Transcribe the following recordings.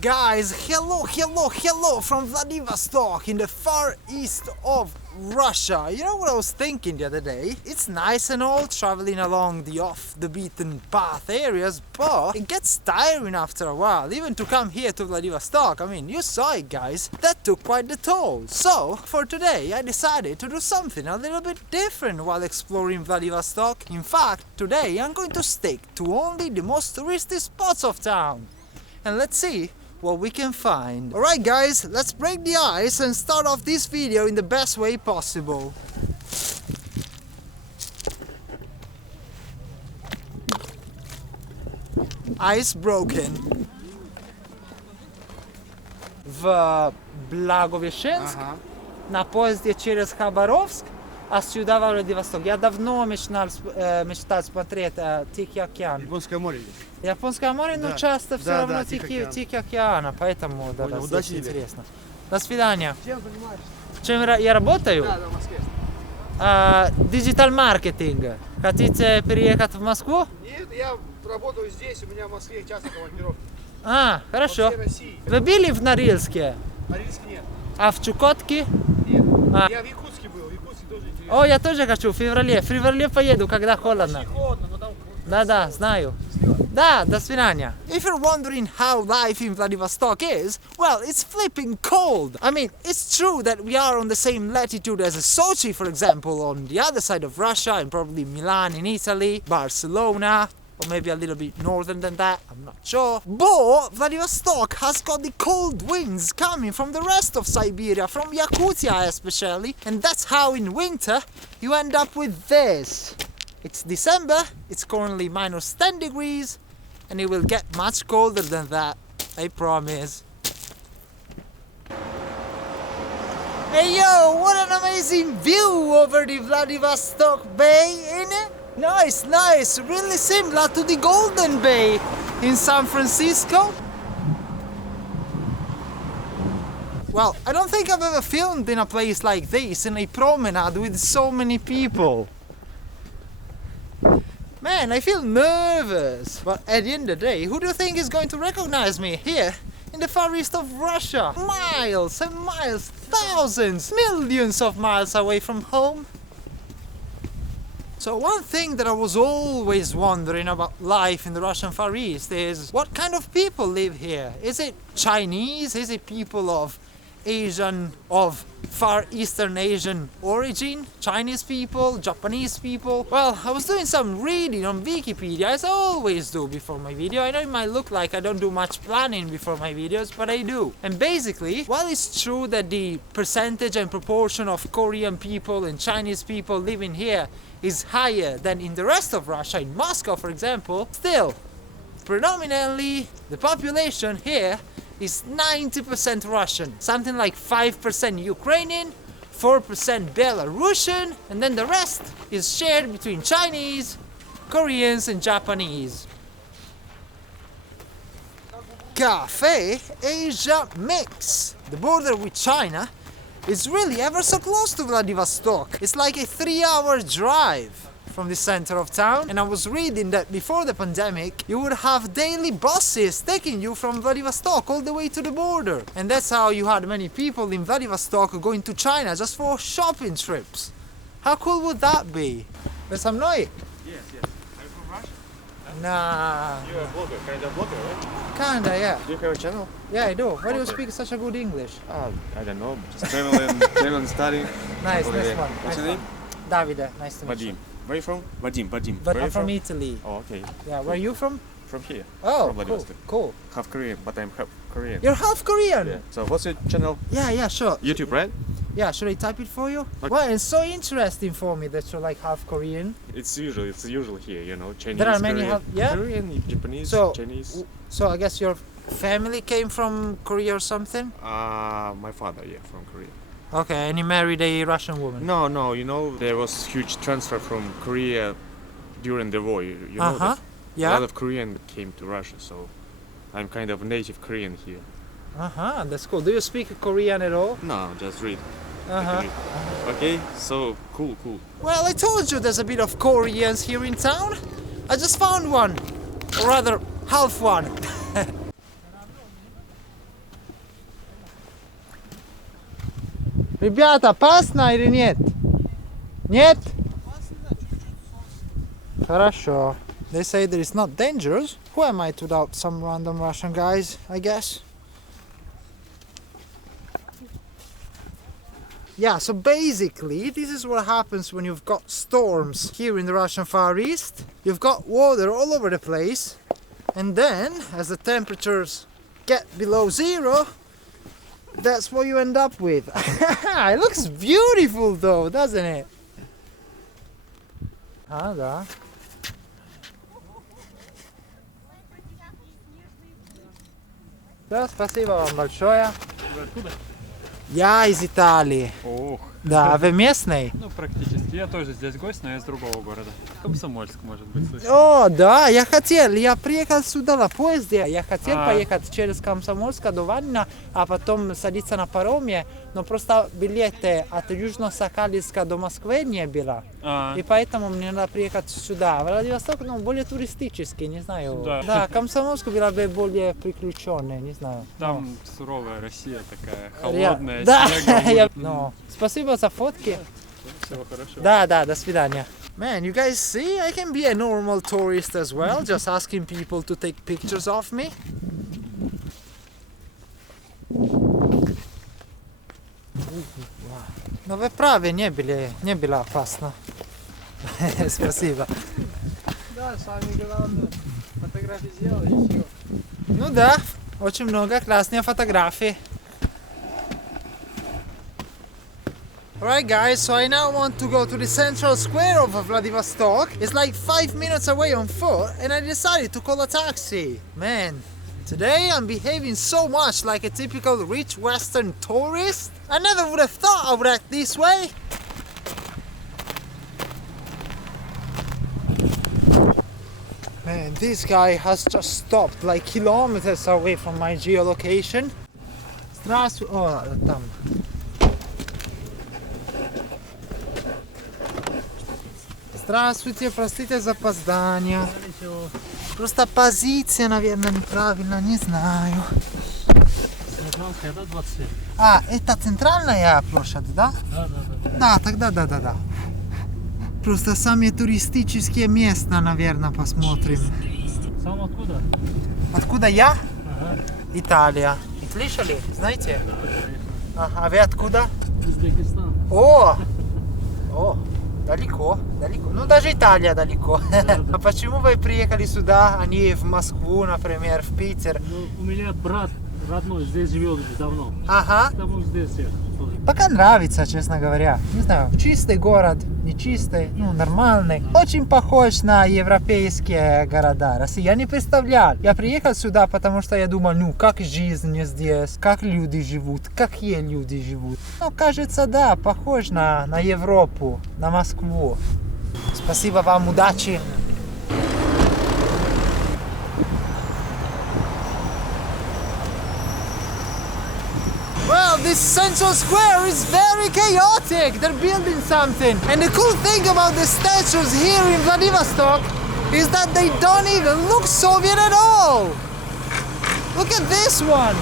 Guys, hello from Vladivostok in the far east of Russia. You know what I was thinking the other day? It's nice and all traveling along the off-the-beaten path areas, but it gets tiring after a while, even to come here to Vladivostok. I mean, you saw it, guys. That took quite the toll. So, for today, I decided to do something a little bit different while exploring Vladivostok. In fact, today I'm going to stick to only the most touristy spots of town. And let's see what we can find. Alright guys, let's break the ice and start off this video in the best way possible. Ice broken. В Благовещенск, на поезде через Хабаровск, а сюда в Владивосток. Я давно мечтал смотреть Тихий океан. Японское море. Японское море, но часто все равно Тихий океан, поэтому да, здесь интересно. До свидания. Чем занимаешься? Чем я работаю? Да, в Москве. Диджитал-маркетинг. Хотите переехать в Москву? Нет, я работаю здесь, у меня в Москве часто командировки. Хорошо. По всей России. Вы были в Норильске? Норильск нет. А в Чукотке? Нет. Я в Якутске был, в Якутске тоже интересно. О, я тоже хочу в феврале. В феврале поеду, когда холодно. Холодно, но там... Да, знаю. Да, до свидания. If you're wondering how life in Vladivostok is, well, it's flipping cold. I mean, it's true that we are on the same latitude as Sochi, for example, on the other side of Russia, and probably Milan in Italy, Barcelona, or maybe a little bit northern than that, I'm not sure. But Vladivostok has got the cold winds coming from the rest of Siberia, from Yakutia especially, and that's how in winter you end up with this. It's December, it's currently minus 10 degrees, and it will get much colder than that, I promise. Hey yo, what an amazing view over the Vladivostok Bay, isn't it? Nice, really similar to the Golden Bay in San Francisco. Well, I don't think I've ever filmed in a place like this, in a promenade with so many people. Man, I feel nervous. But at the end of the day, who do you think is going to recognize me here in the far east of Russia? Miles and miles, thousands, millions of miles away from home. So one thing that I was always wondering about life in the Russian Far East is what kind of people live here? Is it Chinese? Is it people of Far Eastern Asian origin? Chinese people? Japanese people? Well, I was doing some reading on Wikipedia, as I always do before my video. I know it might look like I don't do much planning before my videos, but I do. And basically, while it's true that the percentage and proportion of Korean people and Chinese people living here is higher than in the rest of Russia, in Moscow for example, still, predominantly the population here is 90% Russian, something like 5% Ukrainian, 4% Belarusian, and then the rest is shared between Chinese, Koreans and Japanese. Cafe Asia Mix. The border with China is really ever so close to Vladivostok. It's like a 3-hour drive from the center of town, and I was reading that before the pandemic you would have daily buses taking you from Vladivostok all the way to the border, and that's how you had many people in Vladivostok going to China just for shopping trips. How cool would that be? There's some noise. Yes. Are you from Russia? Nah. You're a blogger, kind of blogger, right? Kinda, yeah. Do you have a channel? Yeah, I do. Why do you Okay. speak such a good English? I don't know, just traveling, studying. Nice, Okay. nice one. What's nice your one. name? Davide, nice to meet you. Vadim. Where are you from? Vadim. But Where are I'm you from Italy. Oh, okay. Yeah, where are you from? From here. Oh, From Vladivostok. cool. Half Korean, but I'm half Korean. You're half Korean? Yeah. So what's your channel? Yeah, sure. YouTube, right? Yeah, should I type it for you? Okay. Well, it's so interesting for me that you're like half Korean. It's usual here, you know, Chinese, There are many Korean, yeah? Korean, Japanese, So, Chinese. So I guess your family came from Korea or something? My father, yeah, from Korea. Okay, and he married a Russian woman? No, you know, there was huge transfer from Korea during the war, you know that? A Yeah. lot of Korean came to Russia, so I'm kind of native Korean here. That's cool. Do you speak Korean at all? No, just read. I Uh-huh. can read. Okay, so cool. Well, I told you there's a bit of Koreans here in town. I just found one. Or rather, half one. Ребята, опасно или нет? Нет? Хорошо. They say that it's not dangerous. Who am I to doubt some random Russian guys, I guess? Yeah, so basically, this is what happens when you've got storms here in the Russian Far East. You've got water all over the place, and then, as the temperatures get below zero, that's what you end up with. It looks beautiful though, doesn't it? Ah, да. Да, спасибо вам большое. Вы откуда? Я из Италии. Ох. Да, а вы местный? Ну, практически. Я тоже здесь гость, но я из другого города. Комсомольск, может быть, слышал. О, да, я приехал сюда на поезде, я хотел поехать через Комсомольск до Ванина, а потом садиться на пароме, но просто билеты от Южно-Сахалинска до Москвы не было, и поэтому мне надо приехать сюда. Владивосток, ну, более туристический, не знаю. Да, Комсомольск было бы более приключенный, не знаю. Там суровая Россия такая, холодная, да. снегом. Ну, спасибо за фотки. Всего хорошего. Да, до свидания. Man, you guys see, I can be a normal tourist as well, just asking people to take pictures of me. Но вы правы, не было опасно. Спасибо. Да, самое главное, фотографии сделал и все. Ну да, очень много классных фотографий. Alright guys, so I now want to go to the central square of Vladivostok. It's like 5 minutes away on foot and I decided to call a taxi. Man, today I'm behaving so much like a typical rich western tourist. I never would have thought I would act this way. Man, this guy has just stopped like kilometers away from my geolocation. Здравствуй... О, там... Здравствуйте, простите за опоздание. Просто позиция, наверное, неправильно, не знаю. Leningradskaya, да, 27? А, это центральная площадь, да? Да. Да, тогда да. Просто самые туристические места, наверное, посмотрим. Сам откуда? Откуда я? Ага. Италия. Слышали? Знаете? А вы откуда? Узбекистан. О, далеко. Ну, даже Италия далеко. А почему вы приехали сюда, а не в Москву, например, в Питер? Ну, у меня брат родной здесь живет давно. Ага. Потому здесь я тоже. Пока нравится, честно говоря. Не знаю, чистый город, не чистый, ну, нормальный. Очень похож на европейские города России. Я не представлял. Я приехал сюда, потому что я думал, ну, как жизнь здесь, как люди живут, какие люди живут. Ну, кажется, да, похож на Европу, на Москву. Спасибо вам, удачи. Well, this central square is very chaotic. They're building something. And the cool thing about the statues here in Vladivostok is that they don't even look Soviet at all. Look at this one.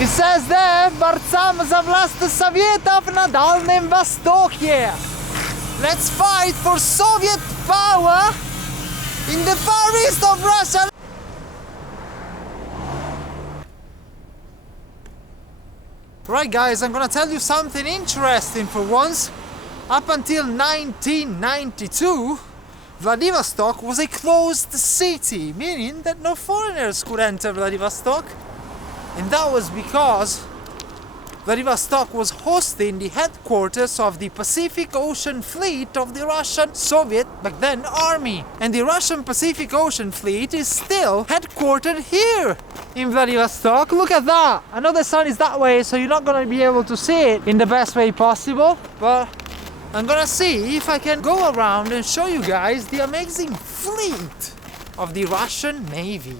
It says there, борцам за власть Советов на Дальнем Востоке. Let's fight for Soviet power in the far east of Russia. Right guys, I'm gonna tell you something interesting for once. Up until 1992, Vladivostok was a closed city, meaning that no foreigners could enter Vladivostok. And that was because Vladivostok was hosting the headquarters of the Pacific Ocean Fleet of the Russian Soviet, back then, army. And the Russian Pacific Ocean Fleet is still headquartered here in Vladivostok. Look at that! I know the sun is that way, so you're not gonna be able to see it in the best way possible, but I'm gonna see if I can go around and show you guys the amazing fleet of the Russian Navy.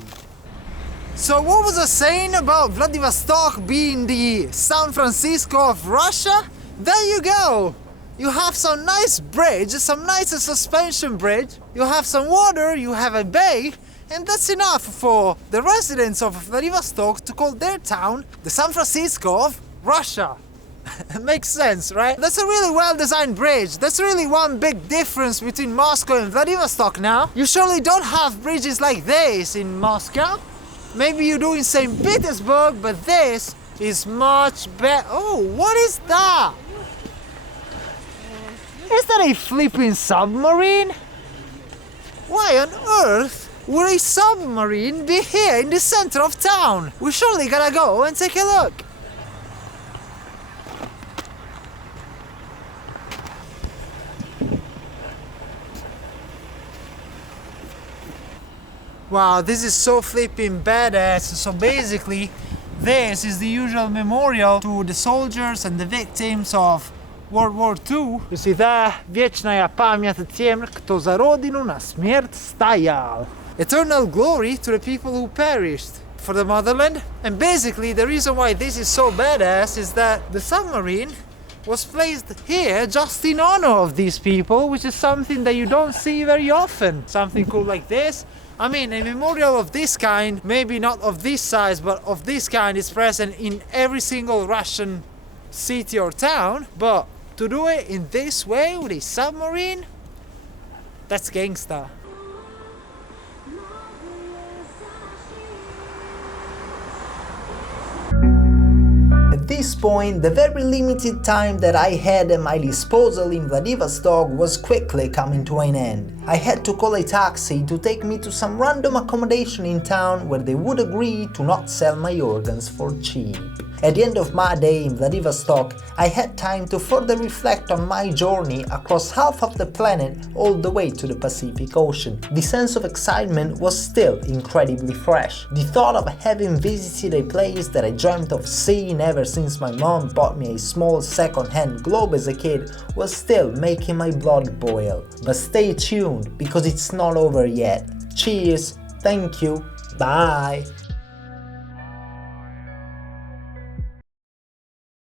So what was I saying about Vladivostok being the San Francisco of Russia? There you go! You have some nice bridge, some nice suspension bridge, you have some water, you have a bay, and that's enough for the residents of Vladivostok to call their town the San Francisco of Russia. Makes sense, right? That's a really well-designed bridge. That's really one big difference between Moscow and Vladivostok now. You surely don't have bridges like this in Moscow. Maybe you do in St. Petersburg, but this is much better. Oh, what is that? Is that a flipping submarine? Why on earth would a submarine be here in the center of town? We surely gotta go and take a look. Wow, this is so flipping badass. So basically, this is the usual memorial to the soldiers and the victims of World War II. You see there, Wieczna pamięć tym, kto za rodinu na śmierć stajal. Eternal glory to the people who perished for the motherland. And basically, the reason why this is so badass is that the submarine was placed here just in honor of these people, which is something that you don't see very often. Something cool like this. I mean, a memorial of this kind, maybe not of this size, but of this kind, is present in every single Russian city or town. But to do it in this way with a submarine, that's gangsta. At this point, the very limited time that I had at my disposal in Vladivostok was quickly coming to an end. I had to call a taxi to take me to some random accommodation in town where they would agree to not sell my organs for cheap. At the end of my day in Vladivostok, I had time to further reflect on my journey across half of the planet all the way to the Pacific Ocean. The sense of excitement was still incredibly fresh. The thought of having visited a place that I dreamt of seeing ever since my mom bought me a small second-hand globe as a kid was still making my blood boil. But stay tuned, because it's not over yet. Cheers, thank you, bye!